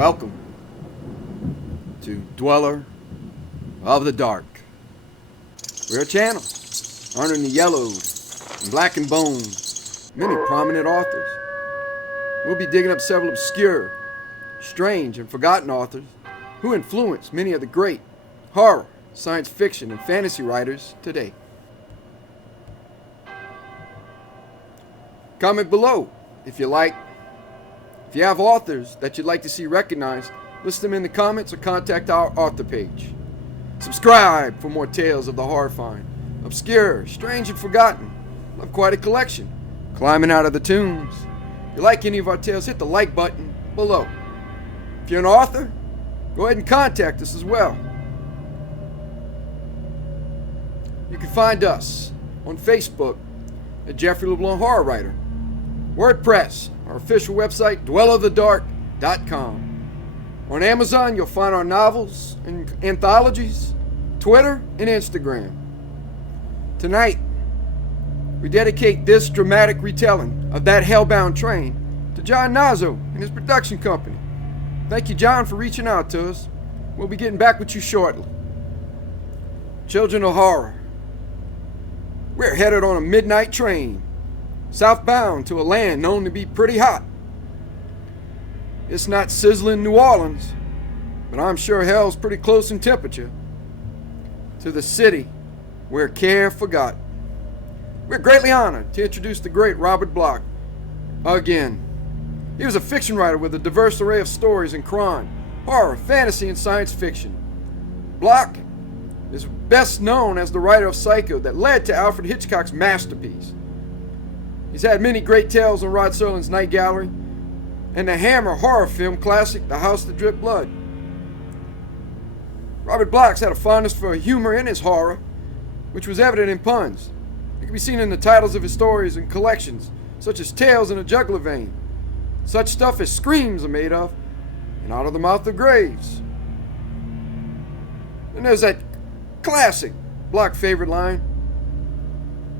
Welcome to Dweller of the Dark. We're a channel honoring the yellows and blackened bones, many prominent authors. We'll be digging up several obscure, strange, and forgotten authors who influenced many of the great horror, science fiction, and fantasy writers today. Comment below if you like. If you have authors that you'd like to see recognized, list them in the comments or contact our author page. Subscribe for more tales of the horrifying, obscure, strange, and forgotten. I have quite a collection. Climbing out of the tombs. If you like any of our tales, hit the like button below. If you're an author, go ahead and contact us as well. You can find us on Facebook at Jeffrey LeBlanc Horror Writer, WordPress, our official website, dwellerofthedark.com. On Amazon, you'll find our novels and anthologies, Twitter, and Instagram. Tonight, we dedicate this dramatic retelling of that Hellbound train to John Nazzo and his production company. Thank you, John, for reaching out to us. We'll be getting back with you shortly. Children of horror, we're headed on a midnight train, southbound to a land known to be pretty hot. It's not sizzling New Orleans, but I'm sure hell's pretty close in temperature to the city where care forgot. We're greatly honored to introduce the great Robert Bloch again. He was a fiction writer with a diverse array of stories in crime, horror, fantasy, and science fiction. Bloch is best known as the writer of Psycho that led to Alfred Hitchcock's masterpiece. He's had many great tales on Rod Serling's Night Gallery and the Hammer horror film classic The House That Dripped Blood. Robert Bloch's had a fondness for humor in his horror, which was evident in puns. It can be seen in the titles of his stories and collections, such as Tales in a Jugular Vein. Such stuff as Screams are made of, and Out of the Mouth of Graves. And there's that classic Bloch favorite line,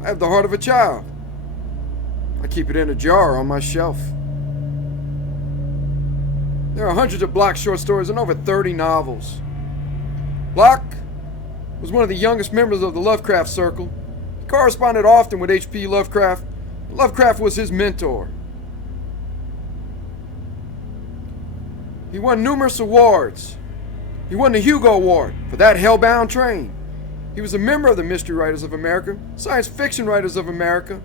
I have the heart of a child. I keep it in a jar on my shelf. There are hundreds of Bloch short stories and over 30 novels. Bloch was one of the youngest members of the Lovecraft Circle. He corresponded often with H.P. Lovecraft. Lovecraft was his mentor. He won numerous awards. He won the Hugo Award for that Hellbound train. He was a member of the Mystery Writers of America, Science Fiction Writers of America,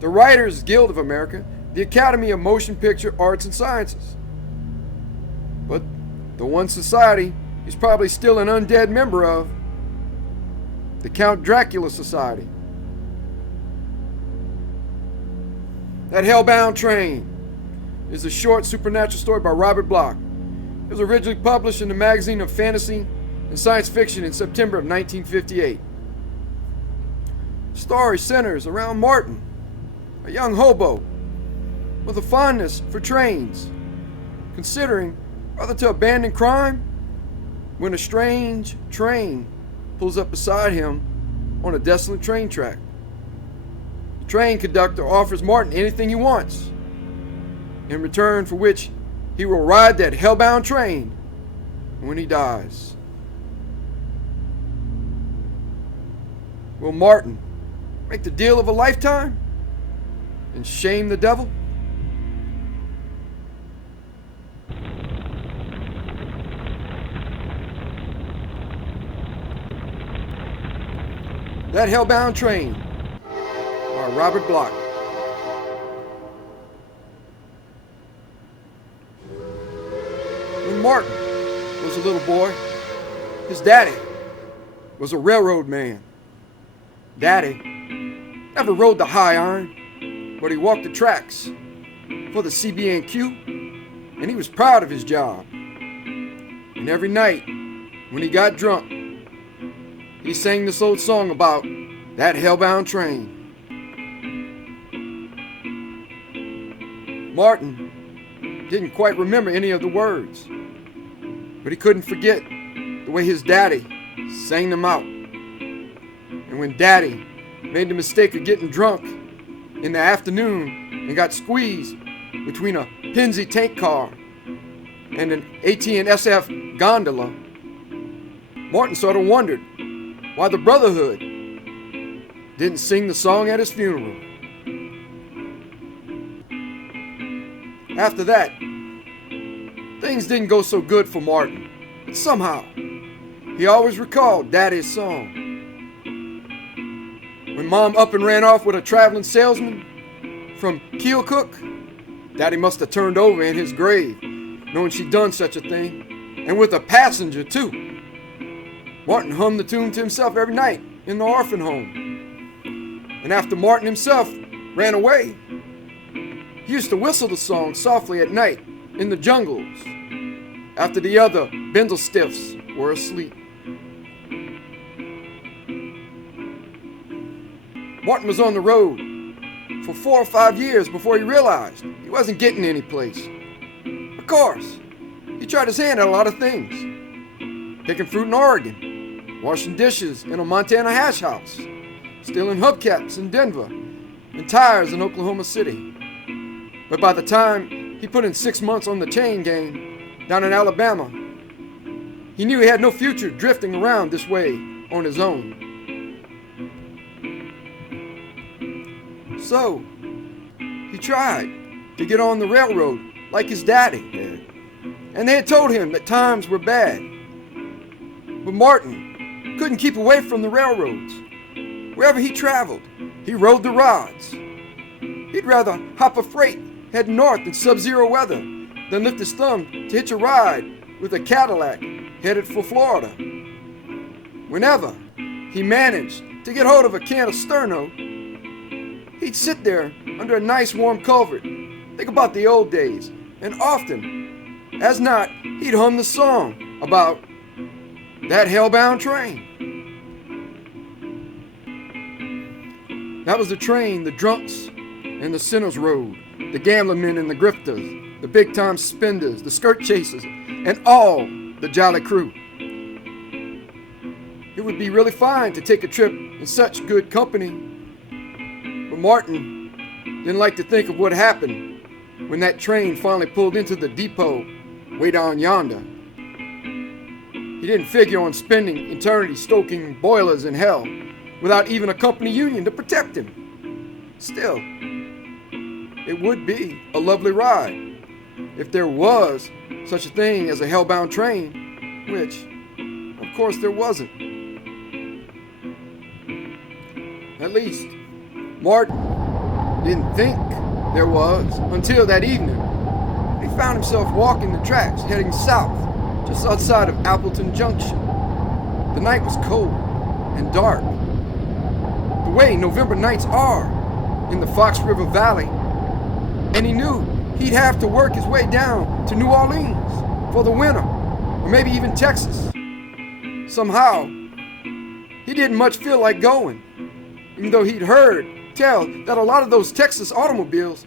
the Writers Guild of America, the Academy of Motion Picture Arts and Sciences. But the one society he's probably still an undead member of, the Count Dracula Society. That Hellbound Train is a short supernatural story by Robert Bloch. It was originally published in the magazine of fantasy and science fiction in September of 1958. The story centers around Martin, a young hobo with a fondness for trains, considering whether to abandon crime when a strange train pulls up beside him on a desolate train track. The train conductor offers Martin anything he wants, in return for which he will ride that hellbound train when he dies. Will Martin make the deal of a lifetime and shame the devil? That Hellbound Train by Robert Bloch. When Martin was a little boy, his daddy was a railroad man. Daddy never rode the high iron, but he walked the tracks for the CB&Q, and he was proud of his job. And every night, when he got drunk, he sang this old song about that hellbound train. Martin didn't quite remember any of the words, but he couldn't forget the way his daddy sang them out. And when Daddy made the mistake of getting drunk in the afternoon and got squeezed between a Pennsy tank car and an AT&SF gondola, Martin sort of wondered why the Brotherhood didn't sing the song at his funeral. After that, things didn't go so good for Martin, but somehow he always recalled Daddy's song. When Mom up and ran off with a traveling salesman from Keokuk, Daddy must have turned over in his grave, knowing she'd done such a thing, and with a passenger too. Martin hummed the tune to himself every night in the orphan home. And after Martin himself ran away, he used to whistle the song softly at night in the jungles after the other Bindlestiffs were asleep. Martin was on the road for 4 or 5 years before he realized he wasn't getting any place. Of course, he tried his hand at a lot of things. Picking fruit in Oregon, washing dishes in a Montana hash house, stealing hubcaps in Denver, and tires in Oklahoma City. But by the time he put in 6 months on the chain gang down in Alabama, he knew he had no future drifting around this way on his own. So, he tried to get on the railroad like his daddy had. And they had told him that times were bad. But Martin couldn't keep away from the railroads. Wherever he traveled, he rode the rods. He'd rather hop a freight heading north in sub-zero weather than lift his thumb to hitch a ride with a Cadillac headed for Florida. Whenever he managed to get hold of a can of Sterno, he'd sit there under a nice warm culvert, think about the old days, and often, as not, he'd hum the song about that hellbound train. That was the train the drunks and the sinners rode, the gambling men and the grifters, the big-time spenders, the skirt chasers, and all the jolly crew. It would be really fine to take a trip in such good company, but Martin didn't like to think of what happened when that train finally pulled into the depot way down yonder. He didn't figure on spending eternity stoking boilers in hell without even a company union to protect him. Still, it would be a lovely ride if there was such a thing as a hellbound train, which, of course, there wasn't. At least, Martin didn't think there was until that evening. He found himself walking the tracks heading south just outside of Appleton Junction. The night was cold and dark, the way November nights are in the Fox River Valley, and he knew he'd have to work his way down to New Orleans for the winter, or maybe even Texas. Somehow, he didn't much feel like going, even though he'd heard tell that a lot of those Texas automobiles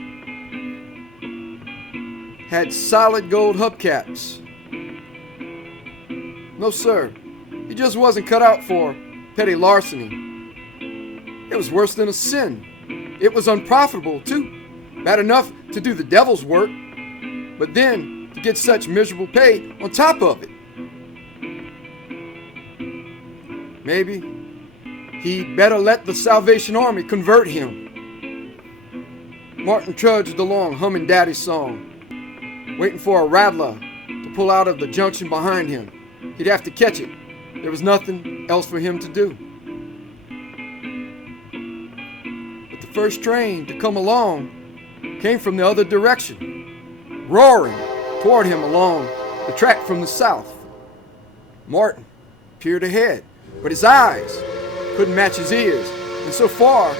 had solid gold hubcaps. No, sir, he just wasn't cut out for petty larceny. It was worse than a sin. It was unprofitable, too. Bad enough to do the devil's work, but then to get such miserable pay on top of it. Maybe he'd better let the Salvation Army convert him. Martin trudged along humming Daddy's song, waiting for a rattler to pull out of the junction behind him. He'd have to catch it. There was nothing else for him to do. But the first train to come along came from the other direction, roaring toward him along the track from the south. Martin peered ahead, but his eyes couldn't match his ears, and so far,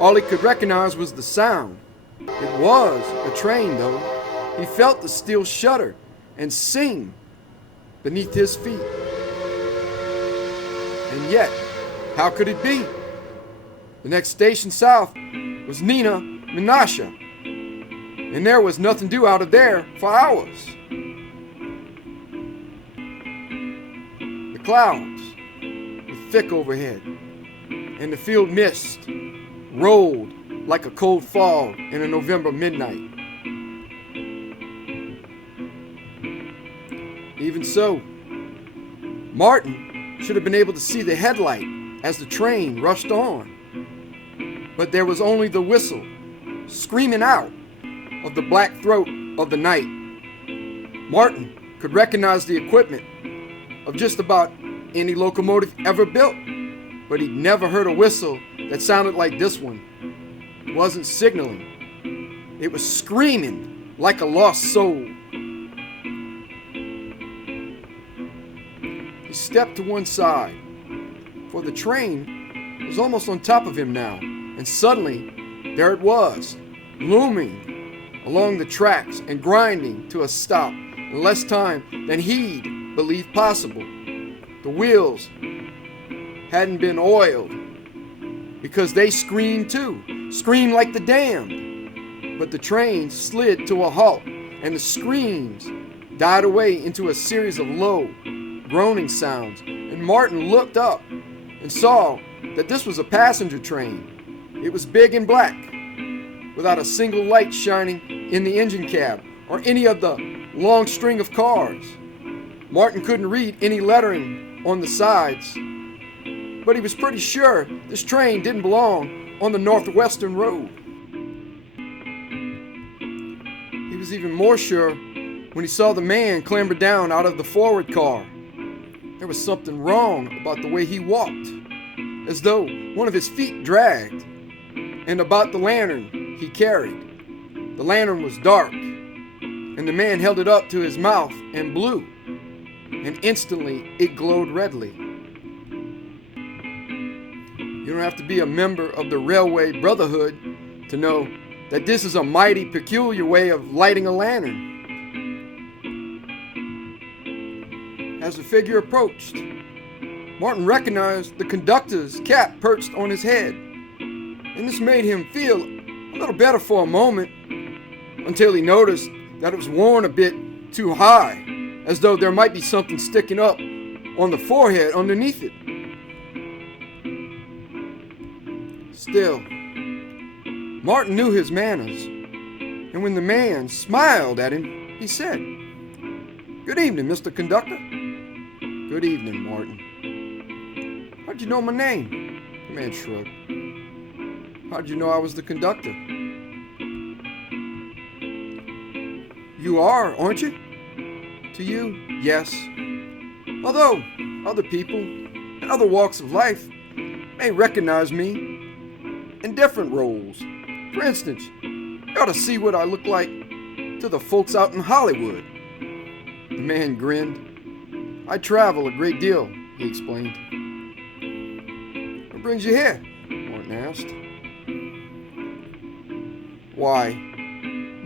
all he could recognize was the sound. It was a train, though. He felt the steel shudder and sing beneath his feet. And yet, how could it be? The next station south was Nina Menasha, and there was nothing due out of there for hours. The clouds were thick overhead, and the field mist rolled like a cold fog in a November midnight. Even so, Martin should have been able to see the headlight as the train rushed on. But there was only the whistle, screaming out of the black throat of the night. Martin could recognize the equipment of just about any locomotive ever built, but he'd never heard a whistle that sounded like this one. It wasn't signaling. It was screaming like a lost soul. He stepped to one side, for the train was almost on top of him now, and suddenly there it was, looming along the tracks and grinding to a stop in less time than he'd believed possible. The wheels hadn't been oiled because they screamed too, screamed like the damned. But the train slid to a halt and the screams died away into a series of low, groaning sounds, and Martin looked up and saw that this was a passenger train. It was big and black, without a single light shining in the engine cab or any of the long string of cars. Martin couldn't read any lettering on the sides, but he was pretty sure this train didn't belong on the Northwestern Road. He was even more sure when he saw the man clamber down out of the forward car. There was something wrong about the way he walked, as though one of his feet dragged, and about the lantern he carried. The lantern was dark, and the man held it up to his mouth and blew, and instantly it glowed redly. You don't have to be a member of the Railway Brotherhood to know that this is a mighty peculiar way of lighting a lantern. As the figure approached, Martin recognized the conductor's cap perched on his head, and this made him feel a little better for a moment, until he noticed that it was worn a bit too high, as though there might be something sticking up on the forehead underneath it. Still, Martin knew his manners, and when the man smiled at him, he said, "Good evening, Mr. Conductor." "Good evening, Martin." "How'd you know my name?" The man shrugged. "How'd you know I was the conductor?" "You are, aren't you?" "To you, yes. Although other people in other walks of life may recognize me in different roles. For instance, you ought to see what I look like to the folks out in Hollywood." The man grinned. "I travel a great deal," he explained. "What brings you here?" Martin asked. "Why,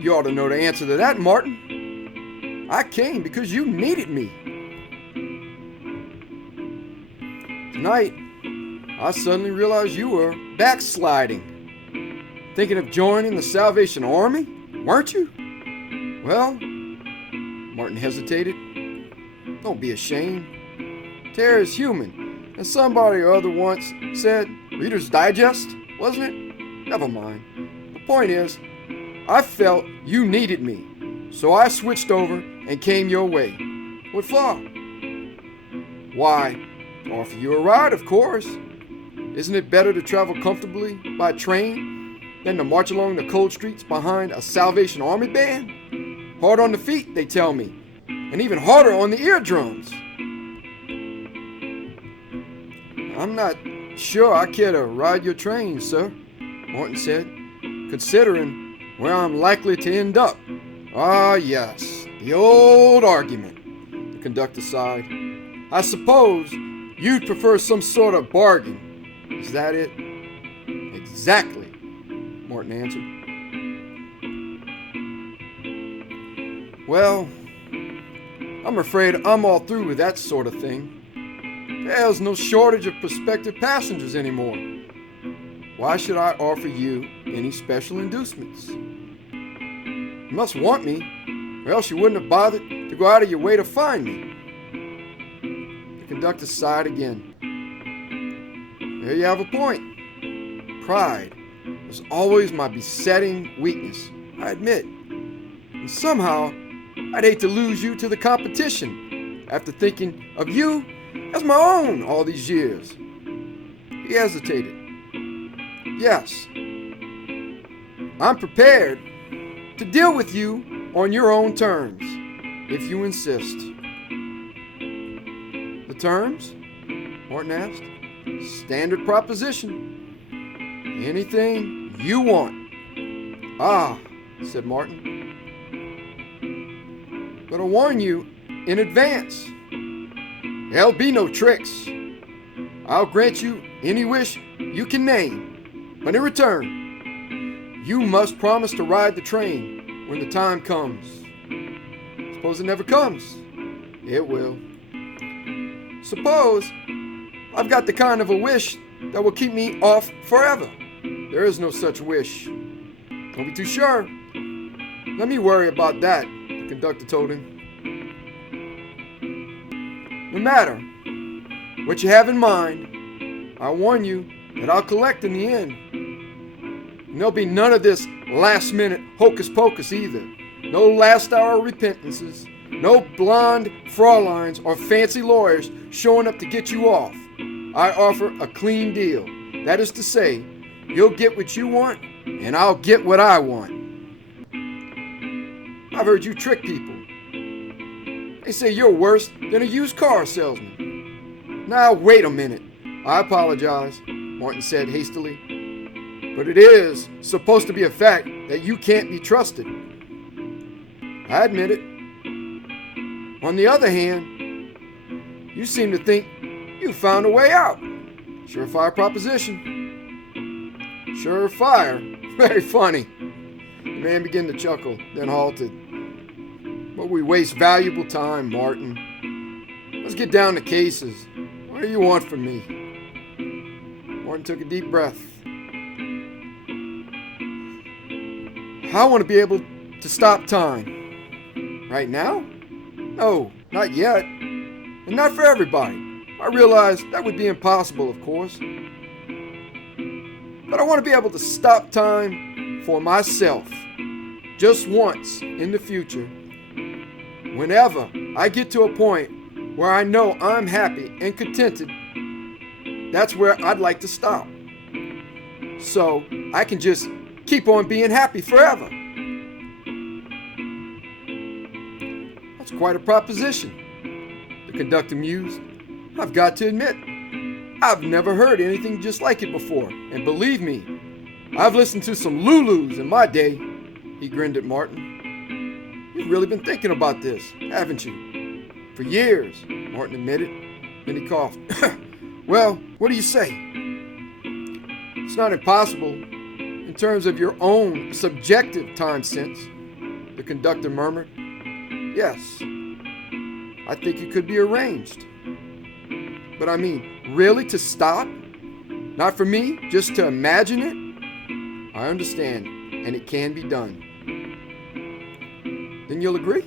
you ought to know the answer to that, Martin. I came because you needed me. Tonight, I suddenly realized you were backsliding. Thinking of joining the Salvation Army, weren't you?" "Well," Martin hesitated, "don't be ashamed. Terror is human, and somebody or other once said, Reader's Digest, wasn't it? Never mind. The point is, I felt you needed me, so I switched over and came your way." "What for?" "Why, to offer you a ride, of course. Isn't it better to travel comfortably by train than to march along the cold streets behind a Salvation Army band? Hard on the feet, they tell me, and even harder on the eardrums." "I'm not sure I care to ride your train, sir," Martin said, "considering where I'm likely to end up." "Ah, yes, the old argument," the conductor sighed. "I suppose you'd prefer some sort of bargain. Is that it?" "Exactly," Martin answered. "Well, I'm afraid I'm all through with that sort of thing. There's no shortage of prospective passengers anymore. Why should I offer you any special inducements? You must want me, or else you wouldn't have bothered to go out of your way to find me." The conductor sighed again. "There you have a point. Pride was always my besetting weakness, I admit. And somehow, I'd hate to lose you to the competition, after thinking of you as my own all these years. He hesitated. Yes, I'm prepared to deal with you on your own terms, if you insist. The terms? Martin asked. Standard proposition. Anything you want. Ah, said Martin. But I warn you in advance. There'll be no tricks. I'll grant you any wish you can name, but in return, you must promise to ride the train when the time comes. Suppose it never comes. It will. Suppose I've got the kind of a wish that will keep me off forever. There is no such wish. Don't be too sure. Let me worry about that, the conductor told him. No matter what you have in mind, I warn you that I'll collect in the end. And there'll be none of this last-minute hocus-pocus either. No last-hour repentances. No blonde Fraulines or fancy lawyers showing up to get you off. I offer a clean deal. That is to say, you'll get what you want, and I'll get what I want. I've heard you trick people. They say you're worse than a used car salesman. Now, wait a minute. I apologize, Martin said hastily. But it is supposed to be a fact that you can't be trusted. I admit it. On the other hand, you seem to think you found a way out. Surefire proposition. Surefire? Very funny. The man began to chuckle, then halted. But we waste valuable time, Martin. Let's get down to cases. What do you want from me? Martin took a deep breath. I want to be able to stop time. Right now? No, not yet. And not for everybody. I realize that would be impossible, of course. But I want to be able to stop time for myself. Just once in the future. Whenever I get to a point where I know I'm happy and contented, that's where I'd like to stop. So I can just keep on being happy forever. That's quite a proposition, the conductor mused. I've got to admit, I've never heard anything just like it before. And believe me, I've listened to some Lulus in my day. He grinned at Martin. You've really been thinking about this, haven't you? For years, Martin admitted. Then he coughed. Well, what do you say? It's not impossible in terms of your own subjective time sense, the conductor murmured. Yes, I think it could be arranged. But I mean, really to stop? Not for me, just to imagine it? I understand, and it can be done. Then you'll agree?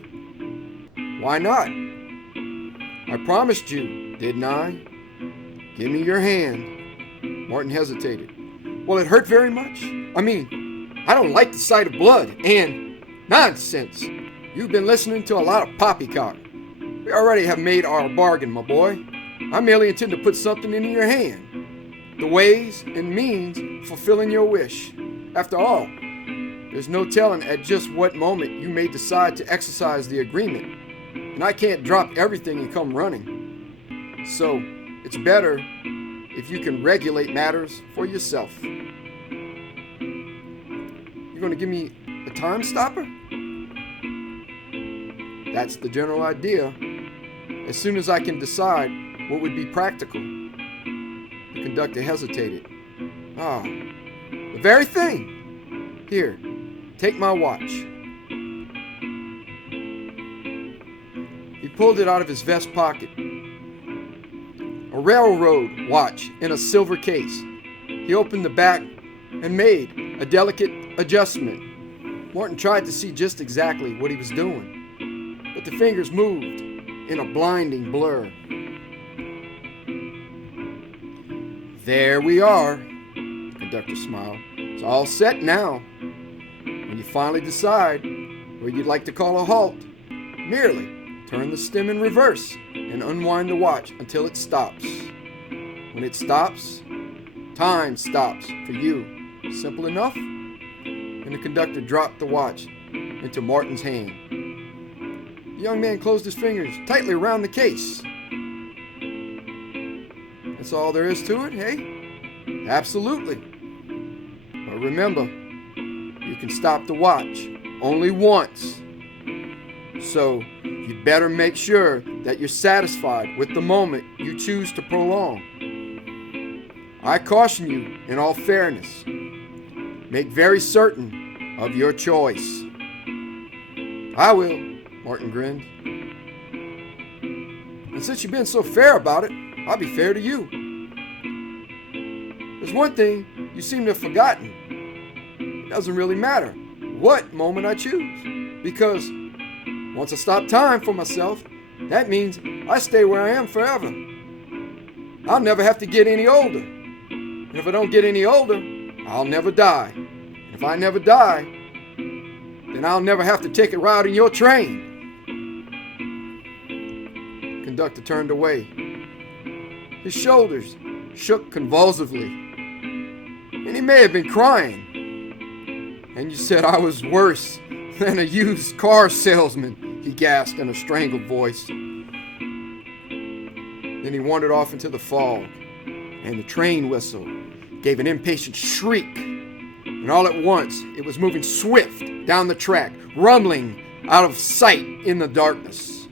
Why not? I promised you, didn't I? Give me your hand. Martin hesitated. Will it hurt very much? I mean, I don't like the sight of blood, and nonsense. You've been listening to a lot of poppycock. We already have made our bargain, my boy. I merely intend to put something into your hand. The ways and means fulfilling your wish. After all, there's no telling at just what moment you may decide to exercise the agreement. And I can't drop everything and come running. So, it's better if you can regulate matters for yourself. You're going to give me a time stopper? That's the general idea. As soon as I can decide what would be practical. The conductor hesitated. Ah, the very thing. Here, take my watch. He pulled it out of his vest pocket. A railroad watch in a silver case. He opened the back and made a delicate adjustment. Martin tried to see just exactly what he was doing, but the fingers moved in a blinding blur. There we are, the conductor smiled. It's all set now. When you finally decide where you'd like to call a halt, merely turn the stem in reverse and unwind the watch until it stops. When it stops, time stops for you. Simple enough? And the conductor dropped the watch into Martin's hand. The young man closed his fingers tightly around the case. That's all there is to it, hey? Absolutely. But remember, you can stop the watch only once. So you better make sure that you're satisfied with the moment you choose to prolong. I caution you in all fairness. Make very certain of your choice. I will, Martin grinned. And since you've been so fair about it, I'll be fair to you. There's one thing you seem to have forgotten. It doesn't really matter what moment I choose, because once I stop time for myself, that means I stay where I am forever. I'll never have to get any older. And if I don't get any older, I'll never die. And if I never die, then I'll never have to take a ride in your train. The conductor turned away. His shoulders shook convulsively, and he may have been crying. And you said I was worse than a used car salesman, he gasped in a strangled voice. Then he wandered off into the fog, and the train whistle gave an impatient shriek. And all at once, it was moving swift down the track, rumbling out of sight in the darkness.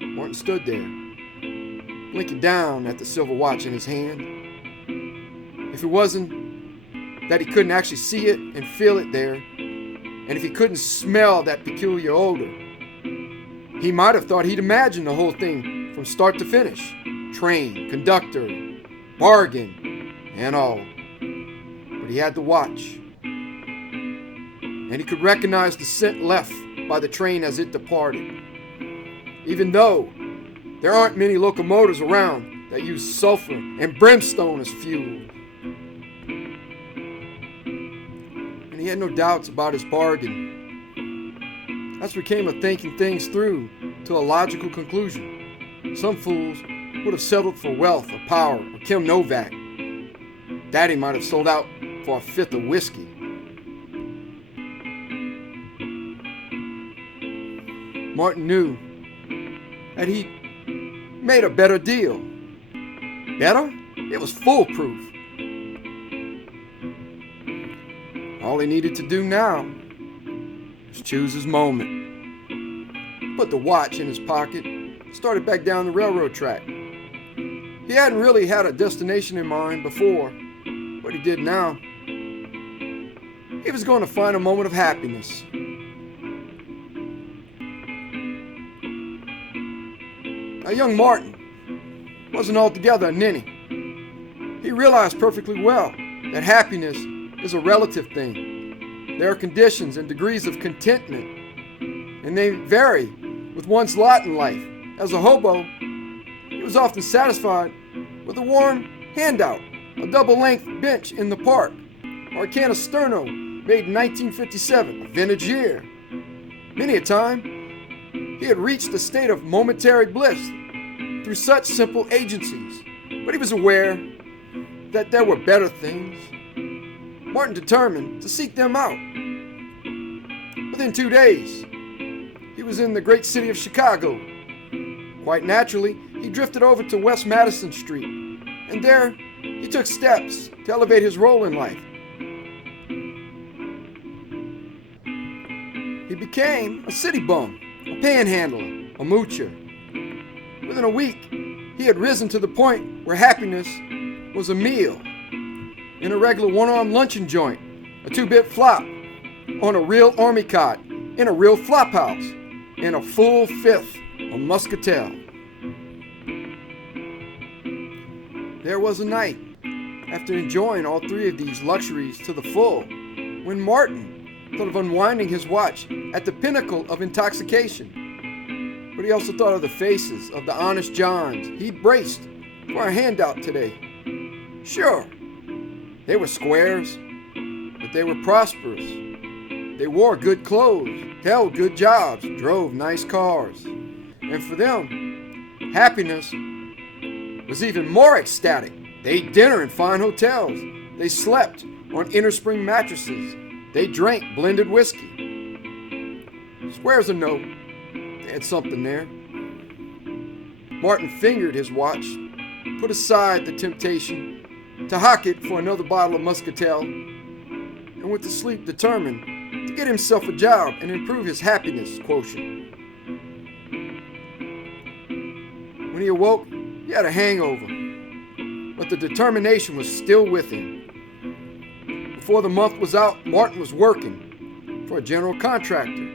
Martin stood there, blinking down at the silver watch in his hand. If it wasn't that he couldn't actually see it and feel it there, and if he couldn't smell that peculiar odor, he might have thought he'd imagined the whole thing from start to finish. Train, conductor, bargain, and all. But he had the watch, and he could recognize the scent left by the train as it departed. Even though there aren't many locomotives around that use sulfur and brimstone as fuel. And he had no doubts about his bargain. That's what came of thinking things through to a logical conclusion. Some fools would have settled for wealth or power or Kim Novak. Daddy might have sold out for a fifth of whiskey. Martin knew that he made a better deal. Better? It was foolproof. All he needed to do now was choose his moment. Put the watch in his pocket, started back down the railroad track. He hadn't really had a destination in mind before, but he did now. He was going to find a moment of happiness. Now, young Martin wasn't altogether a ninny. He realized perfectly well that happiness is a relative thing. There are conditions and degrees of contentment, and they vary with one's lot in life. As a hobo, he was often satisfied with a warm handout, a double-length bench in the park, or a can of Sterno made in 1957, a vintage year. Many a time, he had reached a state of momentary bliss through such simple agencies, but he was aware that there were better things. Martin determined to seek them out. Within 2 days, he was in the great city of Chicago. Quite naturally, he drifted over to West Madison Street, and there he took steps to elevate his role in life. He became a city bum, a panhandler, a moocher. Within a week, he had risen to the point where happiness was a meal in a regular one-arm luncheon joint, a 2-bit flop, on a real army cot, in a real flop house, and a full fifth of muscatel. There was a night, after enjoying all 3 of these luxuries to the full, when Martin thought of unwinding his watch at the pinnacle of intoxication. But he also thought of the faces of the honest Johns he'd braced for a handout today. Sure, they were squares, but they were prosperous. They wore good clothes, held good jobs, drove nice cars. And And for them, happiness was even more ecstatic. They ate dinner in fine hotels. They slept on inner spring mattresses. They drank blended whiskey. Square as a note, they had something there. Martin fingered his watch, put aside the temptation to hock it for another bottle of muscatel, and went to sleep determined to get himself a job and improve his happiness quotient. When he awoke, he had a hangover, but the determination was still with him. Before the month was out, Martin was working for a general contractor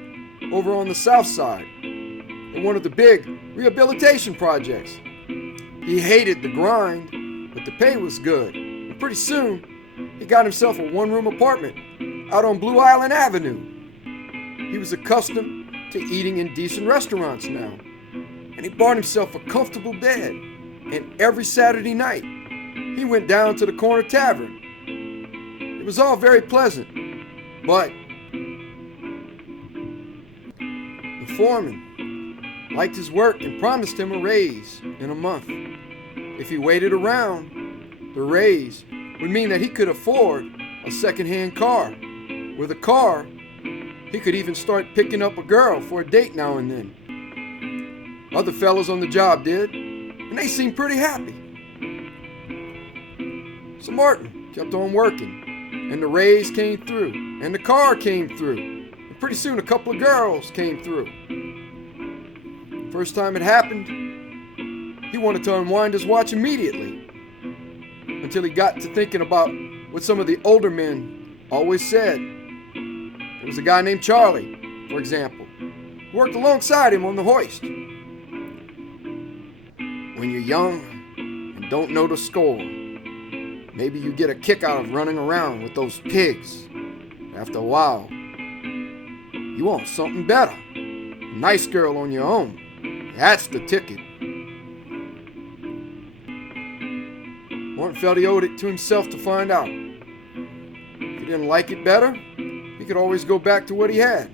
over on the south side in one of the big rehabilitation projects. He hated the grind, but the pay was good, and pretty soon he got himself a one-room apartment out on Blue Island Avenue. He was accustomed to eating in decent restaurants now, and he bought himself a comfortable bed, and every Saturday night he went down to the corner tavern. It was all very pleasant, but the foreman liked his work and promised him a raise in a month. If he waited around, the raise would mean that he could afford a second-hand car. With a car, he could even start picking up a girl for a date now and then. Other fellows on the job did, and they seemed pretty happy. So Martin kept on working, and the raise came through, and the car came through, and pretty soon a couple of girls came through. First time it happened, he wanted to unwind his watch immediately, until he got to thinking about what some of the older men always said. There was a guy named Charlie, for example, who worked alongside him on the hoist. When you're young and don't know the score, maybe you get a kick out of running around with those pigs. After a while, you want something better. A nice girl on your own. That's the ticket. Martin felt he owed it to himself to find out. If he didn't like it better, he could always go back to what he had.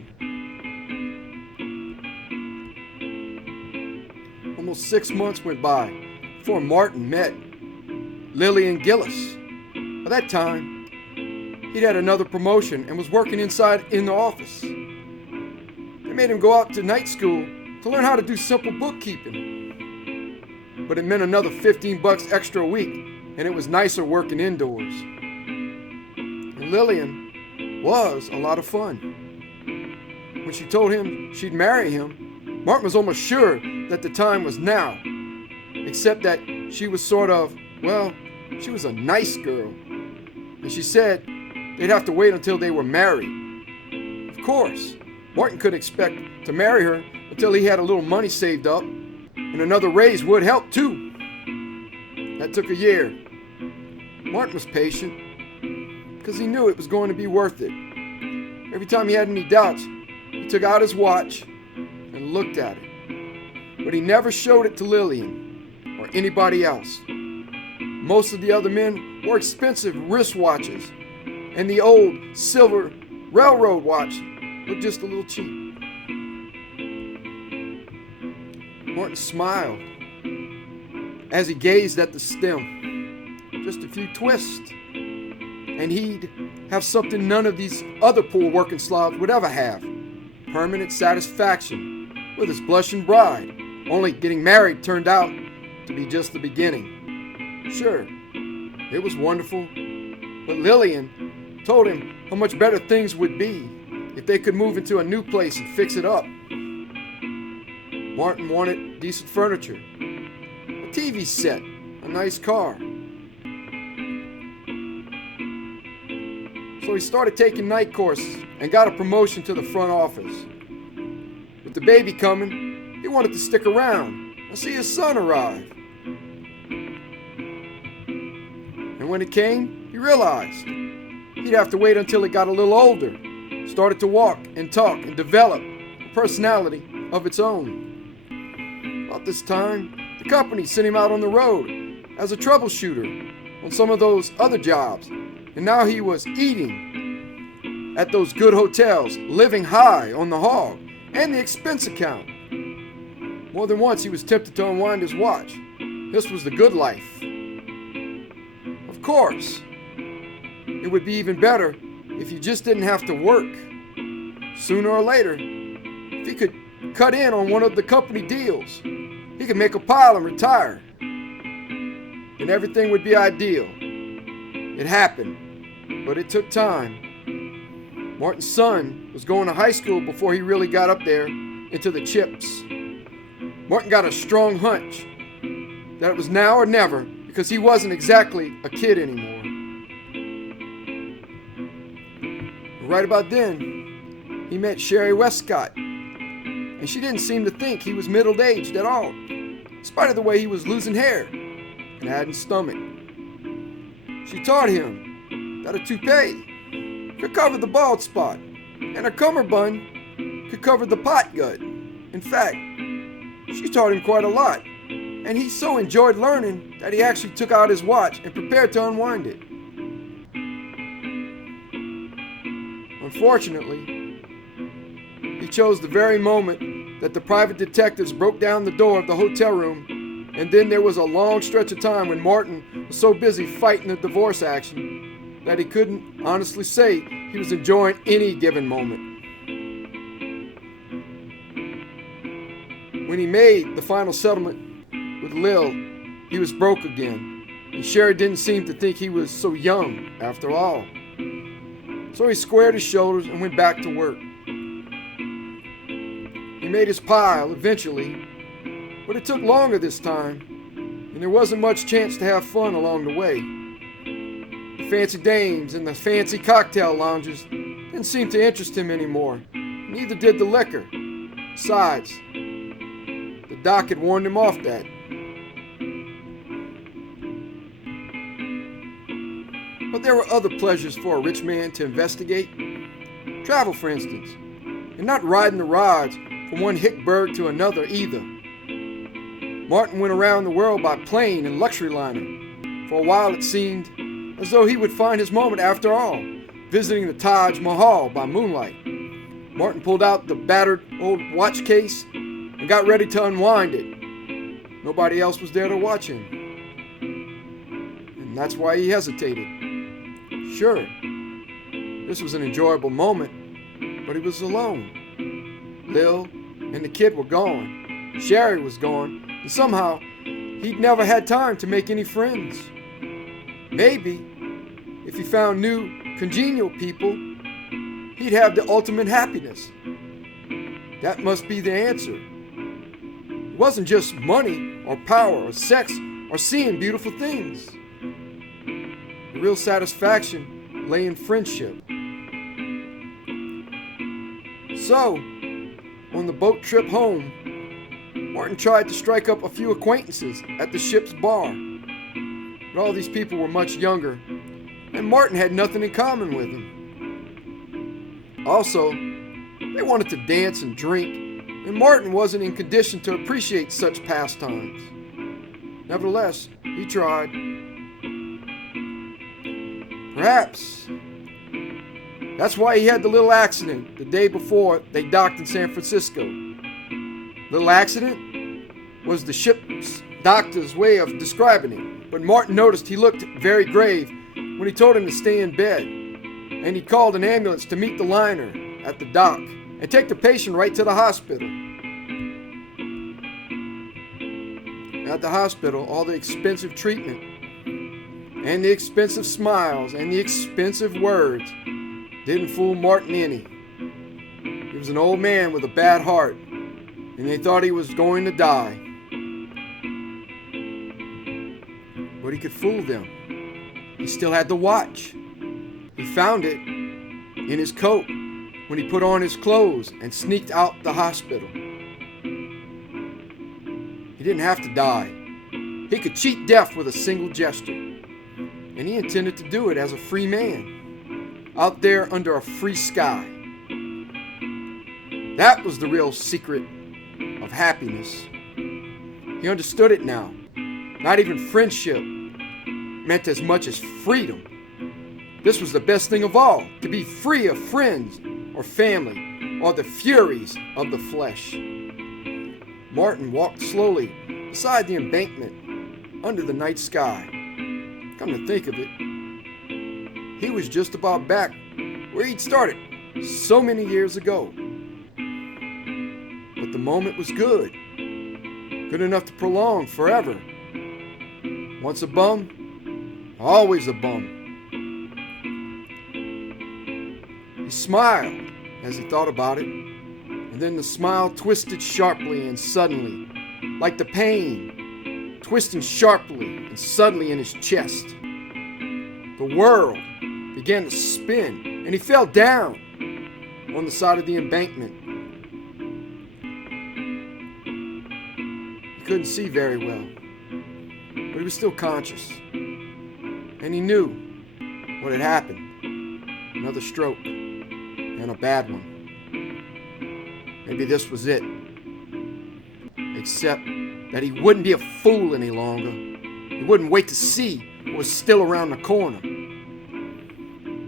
Almost 6 months went by before Martin met Lillian Gillis. By that time, he'd had another promotion and was working inside in the office. They made him go out to night school to learn how to do simple bookkeeping. But it meant another $15 extra a week, and it was nicer working indoors. And Lillian was a lot of fun. When she told him she'd marry him, Martin was almost sure that the time was now, except that she was sort of, well, she was a nice girl. And she said they'd have to wait until they were married. Of course, Martin couldn't expect to marry her until he had a little money saved up, and another raise would help too. That took a year. Martin was patient, because he knew it was going to be worth it. Every time he had any doubts, he took out his watch and looked at it. But he never showed it to Lillian or anybody else. Most of the other men wore expensive wristwatches, and the old silver railroad watch looked just a little cheap. Martin smiled as he gazed at the stem. Just a few twists, and he'd have something none of these other poor working slobs would ever have. Permanent satisfaction with his blushing bride. Only getting married turned out to be just the beginning. Sure, it was wonderful, but Lillian told him how much better things would be if they could move into a new place and fix it up. Martin wanted decent furniture, a TV set, a nice car. So he started taking night courses and got a promotion to the front office. With the baby coming, he wanted to stick around and see his son arrive. And when it came, he realized he'd have to wait until he got a little older, started to walk and talk and develop a personality of its own. About this time, the company sent him out on the road as a troubleshooter on some of those other jobs, and now he was eating at those good hotels, living high on the hog and the expense account. More than once he was tempted to unwind his watch. This was the good life. Of course, it would be even better if you just didn't have to work. Sooner or later, if he could cut in on one of the company deals, he could make a pile and retire. Then everything would be ideal. It happened, but it took time. Martin's son was going to high school before he really got up there into the chips. Martin got a strong hunch that it was now or never, because he wasn't exactly a kid anymore. But right about then, he met Sherry Westcott, and she didn't seem to think he was middle-aged at all, in spite of the way he was losing hair and adding stomach. She taught him that a toupee could cover the bald spot, and a cummerbund could cover the pot gut. In fact, she taught him quite a lot, and he so enjoyed learning that he actually took out his watch and prepared to unwind it. Unfortunately, he chose the very moment that the private detectives broke down the door of the hotel room, and then there was a long stretch of time when Martin was so busy fighting the divorce action that he couldn't honestly say he was enjoying any given moment. When he made the final settlement with Lil, he was broke again, and Sherry didn't seem to think he was so young after all. So he squared his shoulders and went back to work. He made his pile eventually, but it took longer this time, and there wasn't much chance to have fun along the way. The fancy dames and the fancy cocktail lounges didn't seem to interest him anymore, neither did the liquor. Besides, the doc had warned him off that. But there were other pleasures for a rich man to investigate. Travel, for instance, and not riding the rods from one hickburg to another either. Martin went around the world by plane and luxury liner. For a while it seemed as though he would find his moment after all, visiting the Taj Mahal by moonlight. Martin pulled out the battered old watch case and got ready to unwind it. Nobody else was there to watch him. And that's why he hesitated. Sure, this was an enjoyable moment, but he was alone. Lil and the kid were gone. Sherry was gone, and somehow he'd never had time to make any friends. Maybe, if he found new, congenial people, he'd have the ultimate happiness. That must be the answer. It wasn't just money, or power, or sex, or seeing beautiful things. The real satisfaction lay in friendship. So, on the boat trip home, Martin tried to strike up a few acquaintances at the ship's bar. But all these people were much younger, and Martin had nothing in common with them. Also, they wanted to dance and drink, and Martin wasn't in condition to appreciate such pastimes. Nevertheless, he tried. Perhaps that's why he had the little accident the day before they docked in San Francisco. Little accident was the ship's doctor's way of describing it, but Martin noticed he looked very grave when he told him to stay in bed, and he called an ambulance to meet the liner at the dock and take the patient right to the hospital. At the hospital, all the expensive treatment and the expensive smiles and the expensive words didn't fool Martin any. He was an old man with a bad heart, and they thought he was going to die. But he could fool them. He still had the watch. He found it in his coat when he put on his clothes and sneaked out the hospital. He didn't have to die. He could cheat death with a single gesture. And he intended to do it as a free man, out there under a free sky. That was the real secret of happiness. He understood it now. Not even friendship meant as much as freedom. This was the best thing of all, to be free of friends or family or the furies of the flesh. Martin walked slowly beside the embankment under the night sky. Come to think of it, he was just about back where he'd started so many years ago. But the moment was good. Good enough to prolong forever. Once a bum, always a bum. He smiled as he thought about it, and then the smile twisted sharply and suddenly, like the pain twisting sharply and suddenly in his chest. The world began to spin, and he fell down on the side of the embankment. He couldn't see very well, but he was still conscious, and he knew what had happened. Another stroke, and a bad one. Maybe this was it. Except that he wouldn't be a fool any longer. He wouldn't wait to see what was still around the corner.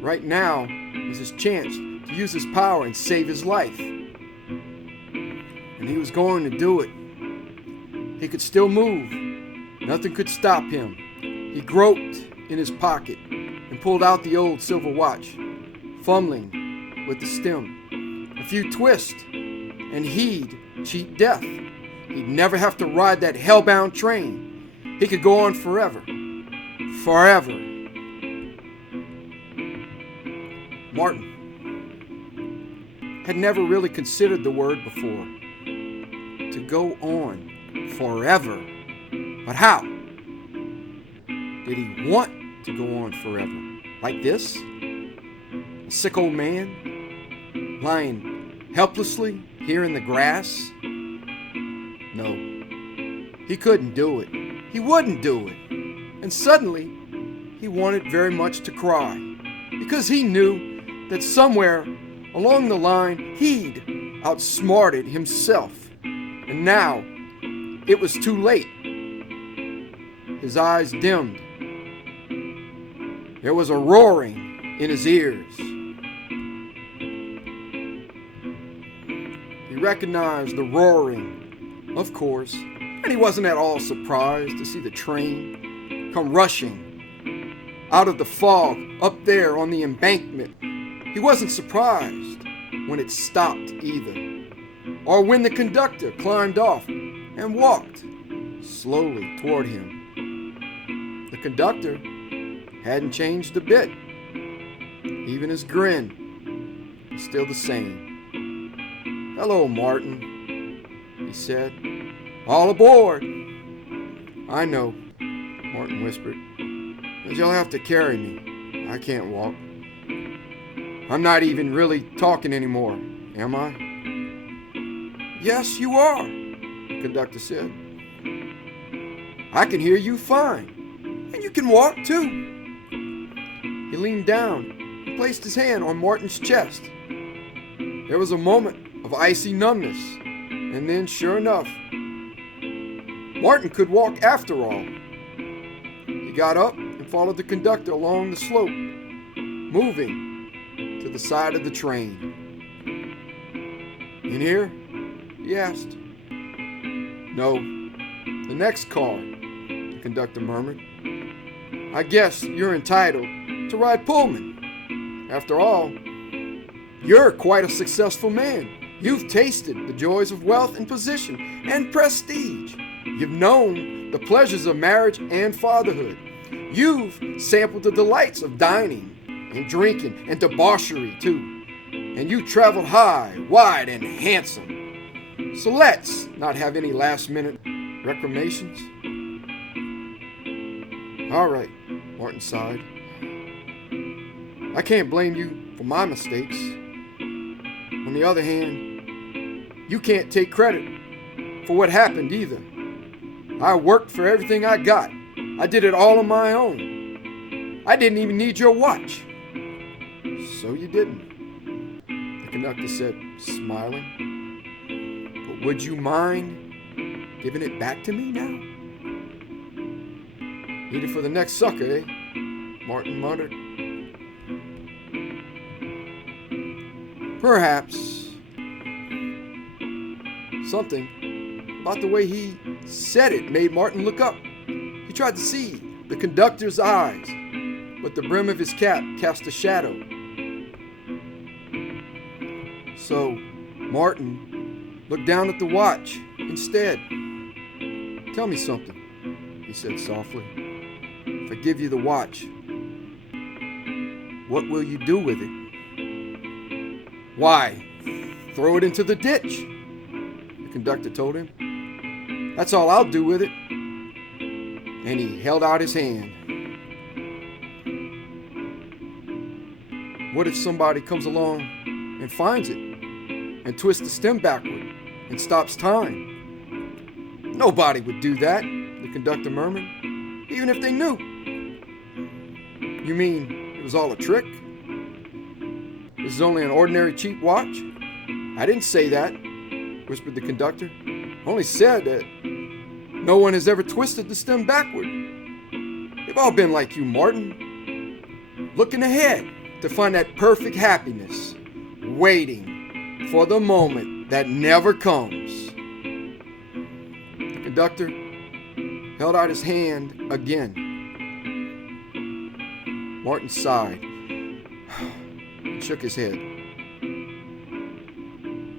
Right now was his chance to use his power and save his life. And he was going to do it. He could still move. Nothing could stop him. He groped in his pocket and pulled out the old silver watch, fumbling with the stem. A few twists, and he'd cheat death. He'd never have to ride that hellbound train. He could go on forever. Forever. Martin had never really considered the word before. To go on forever. But how? Did he want to go on forever? Like this? A sick old man? Lying helplessly here in the grass? No, he couldn't do it. He wouldn't do it. And suddenly, he wanted very much to cry, because he knew that somewhere along the line, he'd outsmarted himself. And now, it was too late. His eyes dimmed. There was a roaring in his ears. He recognized the roaring, of course, and he wasn't at all surprised to see the train come rushing out of the fog up there on the embankment. He wasn't surprised when it stopped either, or when the conductor climbed off and walked slowly toward him. The conductor hadn't changed a bit. Even his grin was still the same. "Hello, Martin," he said. "All aboard." "I know," Martin whispered, "but you'll have to carry me. I can't walk. I'm not even really talking anymore, am I?" "Yes, you are," the conductor said. "I can hear you fine, and you can walk too." He leaned down and placed his hand on Martin's chest. There was a moment of icy numbness, and then, sure enough, Martin could walk after all. He got up and followed the conductor along the slope, moving to the side of the train. "In here?" he asked. "No, the next car," the conductor murmured. "I guess you're entitled to ride Pullman. After all, you're quite a successful man. You've tasted the joys of wealth and position and prestige. You've known the pleasures of marriage and fatherhood. You've sampled the delights of dining and drinking and debauchery too. And you traveled high, wide, and handsome. So let's not have any last-minute recriminations." "All right," Martin sighed. "I can't blame you for my mistakes. On the other hand, you can't take credit for what happened either. I worked for everything I got. I did it all on my own. I didn't even need your watch." "So you didn't," the conductor said, smiling. "But would you mind giving it back to me now?" "Need it for the next sucker, eh?" Martin muttered. "Perhaps. Something about the way he said it made Martin look up. He tried to see the conductor's eyes, but the brim of his cap cast a shadow. So Martin looked down at the watch instead. "Tell me something," he said softly. "If I give you the watch, what will you do with it?" "Why, throw it into the ditch," the conductor told him. "That's all I'll do with it." And he held out his hand. What if somebody comes along and finds it and twists the stem backward and stops time? "Nobody would do that," the conductor murmured, "even if they knew." "You mean it was all a trick? This is only an ordinary cheap watch?" "I didn't say that," whispered the conductor. "I only said that no one has ever twisted the stem backward. They've all been like you, Martin, looking ahead to find that perfect happiness, waiting for the moment that never comes." The conductor held out his hand again. Martin sighed and shook his head.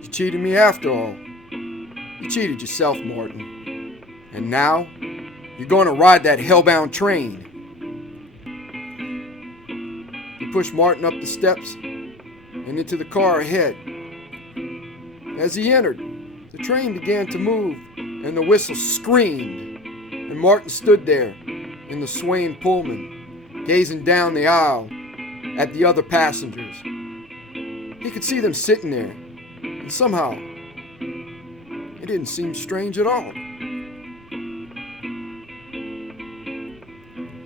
"You cheated me after all. You cheated yourself, Martin. And now you're going to ride that hellbound train." He pushed Martin up the steps and into the car ahead. As he entered, the train began to move and the whistle screamed, and Martin stood there in the swaying Pullman, gazing down the aisle at the other passengers. He could see them sitting there, and somehow it didn't seem strange at all.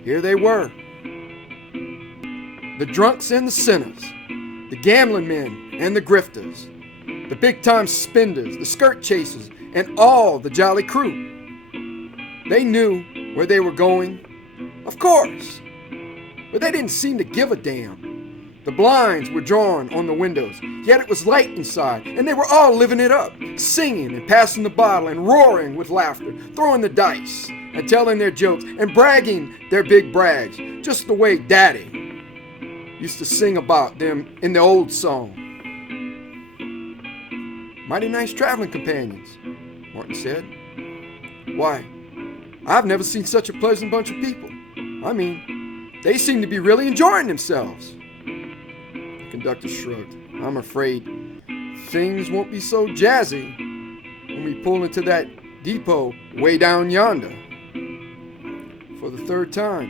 Here they were, the drunks and the sinners, the gambling men and the grifters, the big-time spenders, the skirt chasers, and all the jolly crew. They knew where they were going, of course, but they didn't seem to give a damn. The blinds were drawn on the windows, yet it was light inside, and they were all living it up, singing and passing the bottle and roaring with laughter, throwing the dice and telling their jokes and bragging their big brags, just the way Daddy used to sing about them in the old song. "Mighty nice traveling companions," Martin said. "Why, I've never seen such a pleasant bunch of people. I mean, they seem to be really enjoying themselves." The conductor shrugged. "I'm afraid things won't be so jazzy when we pull into that depot way down yonder." For the third time,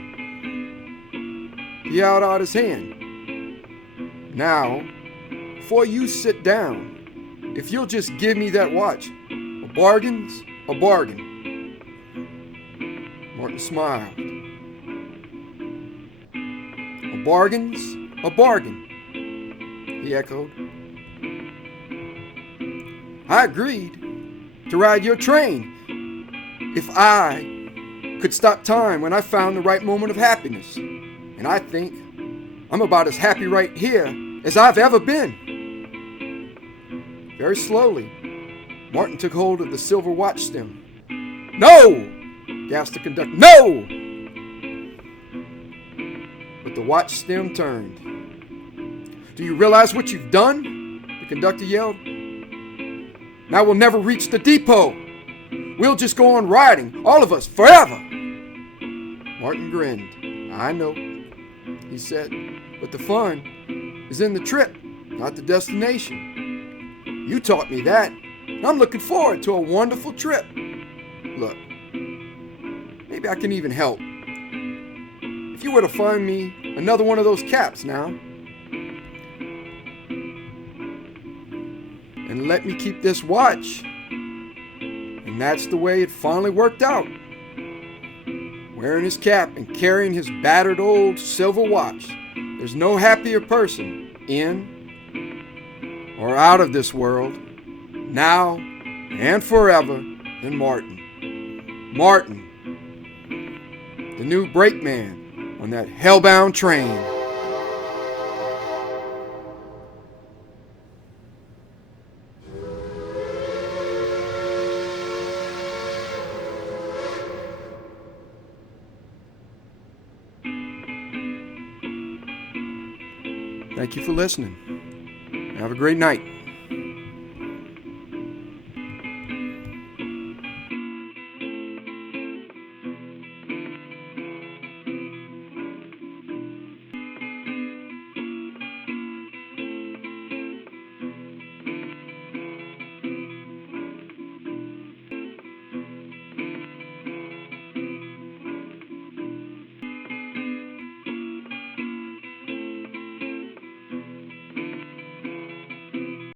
he held out his hand. "Now, before you sit down, if you'll just give me that watch, a bargain's a bargain." Martin smiled. "A bargain's a bargain," he echoed. "I agreed to ride your train if I could stop time when I found the right moment of happiness. And I think I'm about as happy right here as I've ever been." Very slowly, Martin took hold of the silver watch stem. "No!" gasped the conductor. "No!" But the watch stem turned. "Do you realize what you've done?" the conductor yelled. "Now we'll never reach the depot. We'll just go on riding, all of us, forever." Martin grinned. "I know," he said, "but the fun is in the trip, not the destination. You taught me that. I'm looking forward to a wonderful trip. Look, maybe I can even help. If you were to find me another one of those caps now, and let me keep this watch." And that's the way it finally worked out. Wearing his cap and carrying his battered old silver watch, there's no happier person in or out of this world, now and forever, than Martin. Martin, the new brakeman on that hellbound train. Thank you for listening. Have a great night.